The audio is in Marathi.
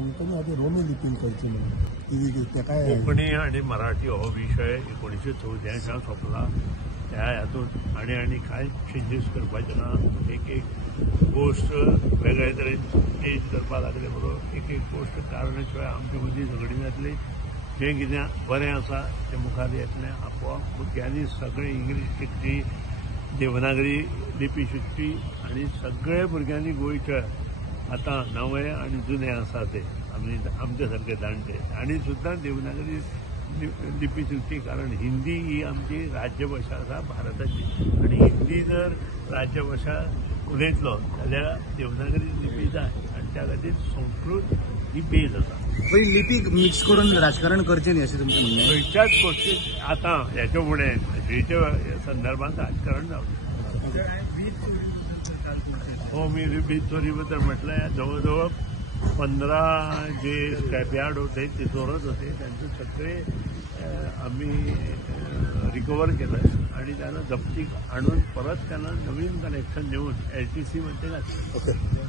रोमी लिपीन करचे काय कोंकणी आणि मराठी हो विषय 1984 सोंपला. त्या हातूंत आनी कांय चेंजीस करपाचे ना. एक गोष्ट वेगळे तरेन चेंज करपा लागले बरोबर एक गोष्ट कारणा शिवाय आमची मदीं झगडी जातली. जें कितें बरें आसा तें मुखार येतलें आपोआप. भुरग्यांनी सगळे इंग्लीश शिकची, देवनागरी लिपी शिकची आनी सगळे भुरग्यांनी गोंयच्या आतां नवे आनी जुने आसा ते आमचे सारके जाणटे आनी सुद्दां देवनागरी लिपी शिकची. कारण हिंदी ही आमची राज्यभाषा आसा भारताची आनी हिंदी जर राज्यभाषा उलयतलो जाल्यार देवनागरी लिपी जाय आनी त्या खातीर संस्कृत ही बेज आसा. लिपी मिक्स करून राजकारण करचें न्ही अशें तुमचें म्हणणें. खंयच्याच गोष्टीक आतां हेच्या फुडें भाशेच्या संदर्भांत राजकारण जावचें. हो मी वीज चोरी बद्दल म्हटलें. जवळ 15 जे स्क्रॅप यार्ड होते ते चोरत होते त्यांचे सगळे आम्ही रिकवर केलं आणि त्यांना जप्तीक आणून परत त्यांना नवीन कनेक्शन देऊन LTC मध्ये घातलं.